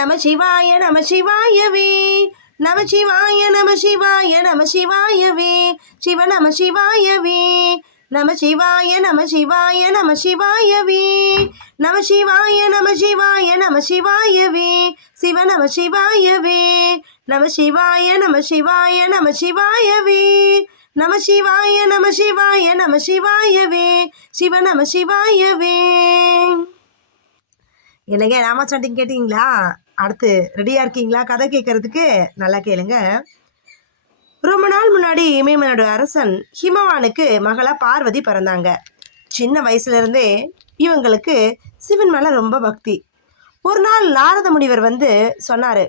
நம சிவாய நம சிவாயவே, நம சிவாய நம சிவாய நம சிவாயவே, சிவ நம சிவாயவே, நம சிவாய நம சிவாய நம சிவாயவே, நம சிவாய நம சிவாய நம சிவாயவே, சிவ நம சிவாயவே, நம சிவாய நம சிவாய நம சிவாயவே, நம சிவாய நம சிவாய நம சிவாயவே, சிவ நம சிவாயவே. என்னங்க ராமசாண்டிங் கேட்டீங்களா? அடுத்து ரெடியாக இருக்கீங்களா கதை கேட்கறதுக்கு? நல்லா கேளுங்க. ரொம்ப நாள் முன்னாடி இமயமலையோட அரசன் ஹிமவானுக்கு மகளா பார்வதி பிறந்தாங்க. சின்ன வயசுலேருந்தே இவங்களுக்கு சிவன் மேலே ரொம்ப பக்தி. ஒரு நாள் நாரத முனிவர் வந்து சொன்னார்,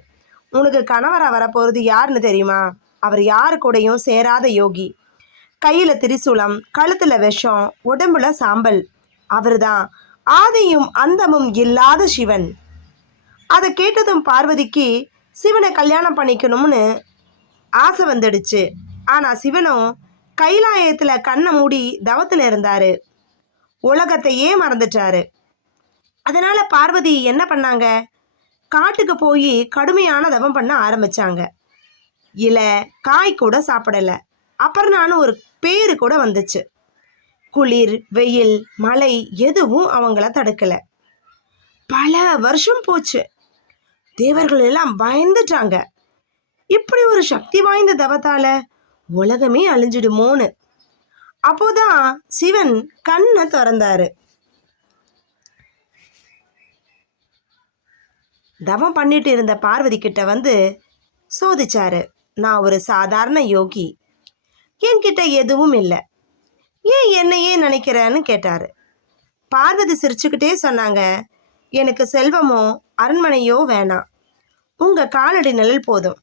உனக்கு கணவராக வரப்போகிறது யாருன்னு தெரியுமா? அவர் யாரு கூடயும் சேராத யோகி, கையில் திரிசூலம், கழுத்தில் விஷம், உடம்புல சாம்பல். அவர் தான் ஆதியும் அந்தமும் இல்லாத சிவன். அதை கேட்டதும் பார்வதிக்கு சிவனை கல்யாணம் பண்ணிக்கணும்னு ஆசை வந்துடுச்சு. ஆனால் சிவனும் கைலாயத்தில் கண்ணை மூடி தவத்தில் இருந்தார், உலகத்தையே மறந்துட்டாரு. அதனால் பார்வதி என்ன பண்ணாங்க, காட்டுக்கு போய் கடுமையான தவம் பண்ண ஆரம்பித்தாங்க. இலை காய் கூட சாப்பிடலை. அப்புறம் ஒரு பேரு கூட வந்துச்சு. குளிர் வெயில் மழை எதுவும் அவங்கள தடுக்கலை. பல வருஷம் போச்சு. தேவர்கள் எல்லாம் பயந்துட்டாங்க. இப்படி ஒரு சக்தி வாய்ந்த தவத்தால உலகமே அழிஞ்சிடுமோன்னு. அப்போதான் சிவன் கண்ணை திறந்தாரு. தவம் பண்ணிட்டு இருந்த பார்வதி கிட்ட வந்து சோதிச்சாரு. நான் ஒரு சாதாரண யோகி, என்கிட்ட எதுவும் இல்லை, ஏன் என்னையே நினைக்கிறேன்னு கேட்டாரு. பார்வதி சிரிச்சுக்கிட்டே சொன்னாங்க, எனக்கு செல்வமோ அரண்மனையோ வேணாம், உங்க காலடி நிழல் போதும்.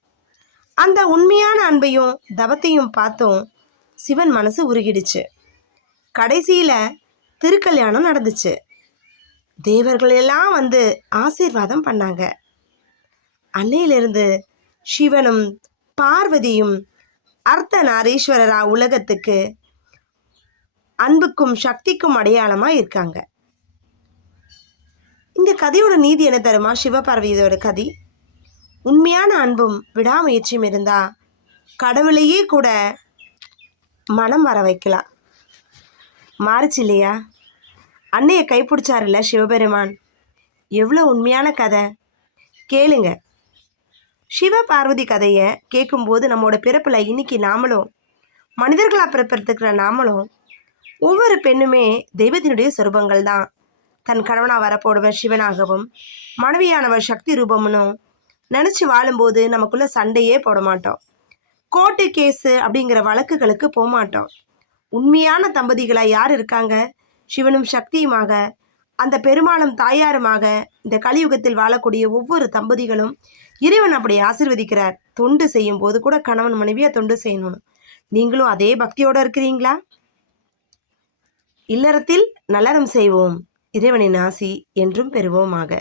அந்த உண்மையான அன்பையும் தவத்தையும் பார்த்தோம் சிவன் மனசு உருகிடுச்சு. கடைசியில திருக்கல்யாணம் நடந்துச்சு. தேவர்கள் எல்லாம் வந்து ஆசீர்வாதம் பண்ணாங்க. அன்னையிலிருந்து சிவனும் பார்வதியும் அர்த்தநாரீஸ்வரரா உலகத்துக்கு அன்புக்கும் சக்திக்கும் அடையாளமா இருக்காங்க. இந்த கதையோட நீதி என்ன தருமா? சிவபார்வதியோட கதை உண்மையான அன்பும் விடாமுயற்சியும் இருந்தா கடவுளையே கூட மனம் வர வைக்கலாம். மாறுச்சு இல்லையா? அன்னையை கைப்பிடிச்சாருல்ல சிவபெருமான். எவ்வளோ உண்மையான கதை கேளுங்க. சிவபார்வதி கதையை கேட்கும்போது நம்மளோட பிறப்பில் இன்னைக்கு நாமளும் மனிதர்களாக பிறப்பிறதுக்கிற நாமளும் ஒவ்வொரு பெண்ணுமே தெய்வத்தினுடைய சொரூபங்கள் தான். தன் கணவனாக வரப்போடுவன் சிவனாகவும் மனைவியானவர் சக்தி ரூபம்னும் நினச்சி வாழும்போது நமக்குள்ளே சண்டையே போட மாட்டோம். கோர்ட்டு கேஸு அப்படிங்கிற வழக்குகளுக்கு போக மாட்டோம். உண்மையான தம்பதிகளாக யார் இருக்காங்க? சிவனும் சக்தியுமாக, அந்த பெருமாளும் தாயாருமாக இந்த கலியுகத்தில் வாழக்கூடிய ஒவ்வொரு தம்பதிகளும் இறைவன் அப்படி ஆசீர்வதிக்கிறார். தொண்டு செய்யும் போது கூட கணவன் மனைவியாக தொண்டு செய்யணும். நீங்களும் அதே பக்தியோடு இருக்கிறீங்களா? இல்லறத்தில் நல்லறம் செய்வோம், இறைவனின் ஆசி என்றும் பெறுவோமாக.